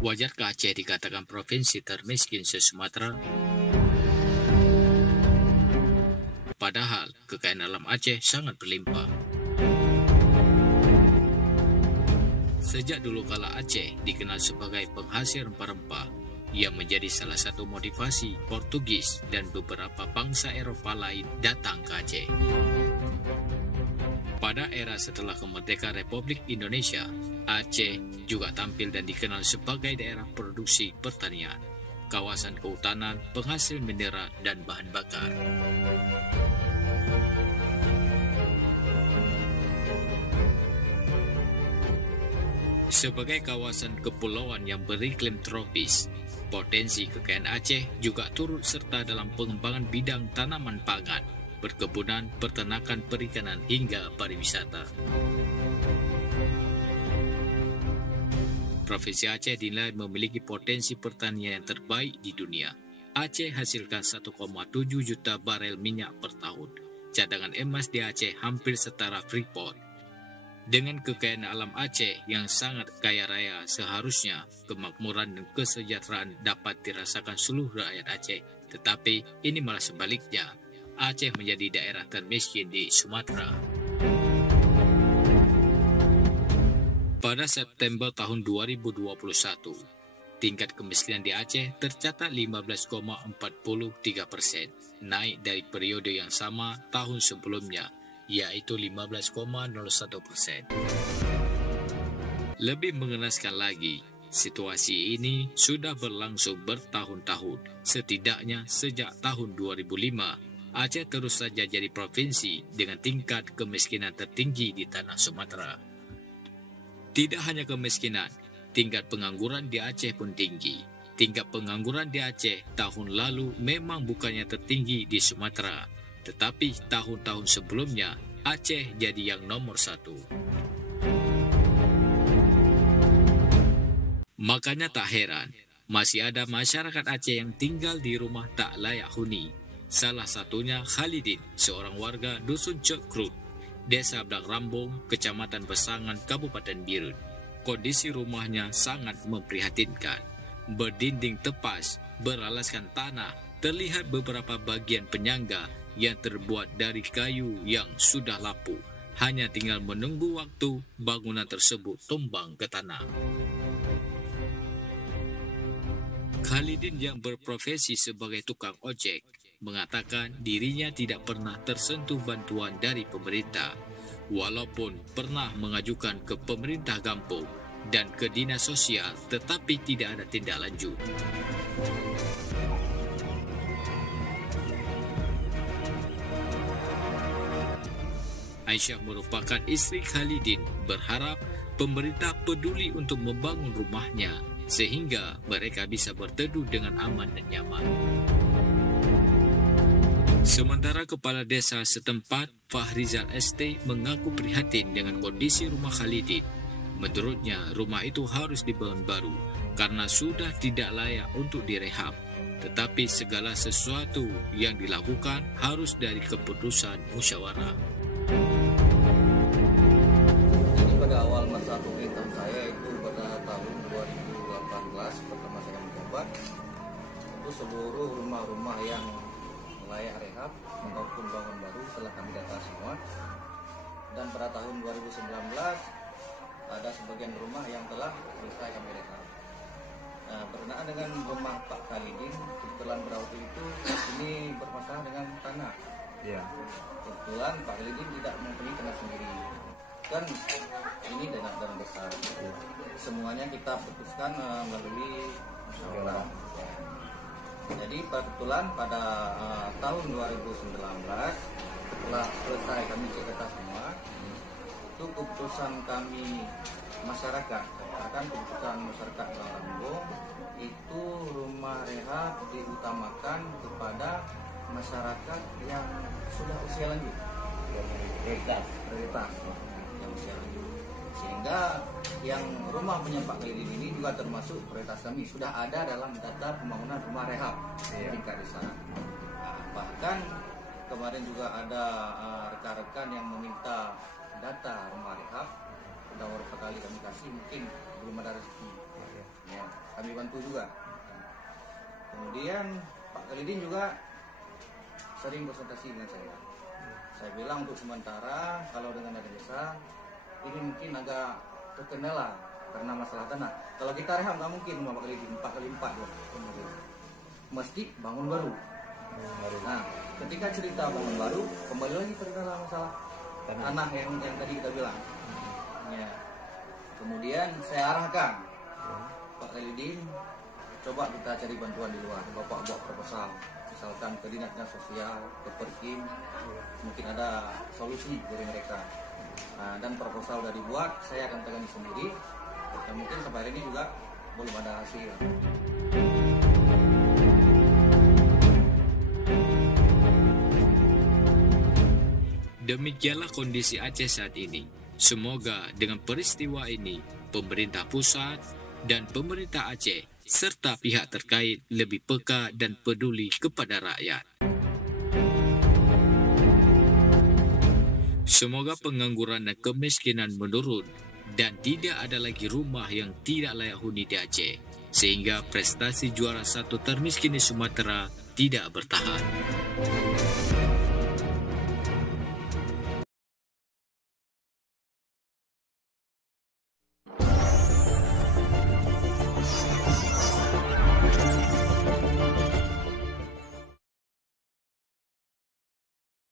Wajarkah Aceh dikatakan provinsi termiskin se-Sumatera? Padahal kekayaan alam Aceh sangat berlimpah. Sejak dulu kala Aceh dikenal sebagai penghasil rempah-rempah yang menjadi salah satu motivasi Portugis dan beberapa bangsa Eropa lain datang ke Aceh. Pada era setelah kemerdekaan Republik Indonesia, Aceh juga tampil dan dikenal sebagai daerah produksi pertanian, kawasan kehutanan, penghasil mineral, dan bahan bakar. Sebagai kawasan kepulauan yang beriklim tropis, potensi kekayaan Aceh juga turut serta dalam pengembangan bidang tanaman pangan, perkebunan, peternakan, perikanan, hingga pariwisata. Provinsi Aceh dinilai memiliki potensi pertanian yang terbaik di dunia. Aceh hasilkan 1,7 juta barel minyak per tahun. Cadangan emas di Aceh hampir setara Freeport. Dengan kekayaan alam Aceh yang sangat kaya raya, seharusnya kemakmuran dan kesejahteraan dapat dirasakan seluruh rakyat Aceh. Tetapi ini malah sebaliknya. Aceh menjadi daerah termiskin di Sumatera. Pada September tahun 2021, tingkat kemiskinan di Aceh tercatat 15,43%, naik dari periode yang sama tahun sebelumnya, yaitu 15,01%. Lebih mengenaskan lagi, situasi ini sudah berlangsung bertahun-tahun. Setidaknya sejak tahun 2005, Aceh terus saja jadi provinsi dengan tingkat kemiskinan tertinggi di tanah Sumatera. Tidak hanya kemiskinan, tingkat pengangguran di Aceh pun tinggi. Tingkat pengangguran di Aceh tahun lalu memang bukannya tertinggi di Sumatera, tetapi tahun-tahun sebelumnya Aceh jadi yang nomor 1. Makanya tak heran, masih ada masyarakat Aceh yang tinggal di rumah tak layak huni. Salah satunya Khalidin, seorang warga Dusun Cekrut, Desa Blang Rambung, Kecamatan Besangan, Kabupaten Birun. Kondisi rumahnya sangat memprihatinkan. Berdinding tepas, beralaskan tanah, terlihat beberapa bagian penyangga yang terbuat dari kayu yang sudah lapuk. Hanya tinggal menunggu waktu bangunan tersebut tumbang ke tanah. Khalidin yang berprofesi sebagai tukang ojek mengatakan dirinya tidak pernah tersentuh bantuan dari pemerintah, walaupun pernah mengajukan ke pemerintah kampung dan ke dinas sosial, tetapi tidak ada tindak lanjut. Aisyah merupakan istri Khalidin, berharap pemerintah peduli untuk membangun rumahnya sehingga mereka bisa berteduh dengan aman dan nyaman. Sementara Kepala Desa setempat, Fahrizal ST, mengaku prihatin dengan kondisi rumah Khalidin. Menurutnya, rumah itu harus dibangun baru karena sudah tidak layak untuk direhab. Tetapi segala sesuatu yang dilakukan harus dari keputusan musyawarah. Jadi pada awal masa pemerintahan saya itu pada tahun 2018 pertama saya menjabat, itu seluruh rumah-rumah yang layak rehab maupun bangun baru telah kami data semua. Dan pada tahun 2019 ada sebagian rumah yang telah selesai kami rehab. Nah, berkenaan dengan rumah Pak Khalidin, kebetulan waktu itu ini bermasalah dengan tanah. Ya. Kebetulan Pak Khalidin tidak mempunyai tanah sendiri. Kan ini dana besar. Ya. Semuanya kita putuskan melalui musyawarah. Jadi kebetulan pada tahun 2019 setelah selesai kami cek data semua, itu keputusan kami masyarakat, katakan keputusan masyarakat Blang Rambung, itu rumah rehab diutamakan kepada masyarakat yang sudah usia lanjut, prioritas yang usia lanjut. Sehingga yang rumah punya Pak Khalidin ini juga termasuk prioritas kami, sudah ada dalam data pembangunan rumah rehab tingkat desa. Nah, bahkan kemarin juga ada rekan-rekan yang meminta data rumah rehab, sudah beberapa kali kami kasih, mungkin belum ada rezeki. Ya, kami bantu juga. Kemudian Pak Khalidin juga sering konsultasi dengan saya. Saya bilang untuk sementara kalau dengan dana desa ini mungkin agak terkendala karena masalah tanah. Kalau kita rehab nggak mungkin rumah Pak Khalidin 4x4 ya. Mesti bangun baru. Nah, ketika cerita bangun baru, kembali lagi terkendala masalah tanah yang tadi kita bilang. Ya. Kemudian saya arahkan Pak Khalidin, coba kita cari bantuan di luar. Bapak buat proposal, misalkan ke dinas sosial, ke Perkim, mungkin ada solusi dari mereka. Nah, dan proposal sudah dibuat, saya akan tangani sendiri. Dan mungkin sampai hari ini juga belum ada hasil. Demikianlah kondisi Aceh saat ini. Semoga dengan peristiwa ini, pemerintah pusat dan pemerintah Aceh serta pihak terkait lebih peka dan peduli kepada rakyat. Semoga pengangguran dan kemiskinan menurun dan tidak ada lagi rumah yang tidak layak huni di Aceh, sehingga prestasi juara 1 termiskin di Sumatera tidak bertahan.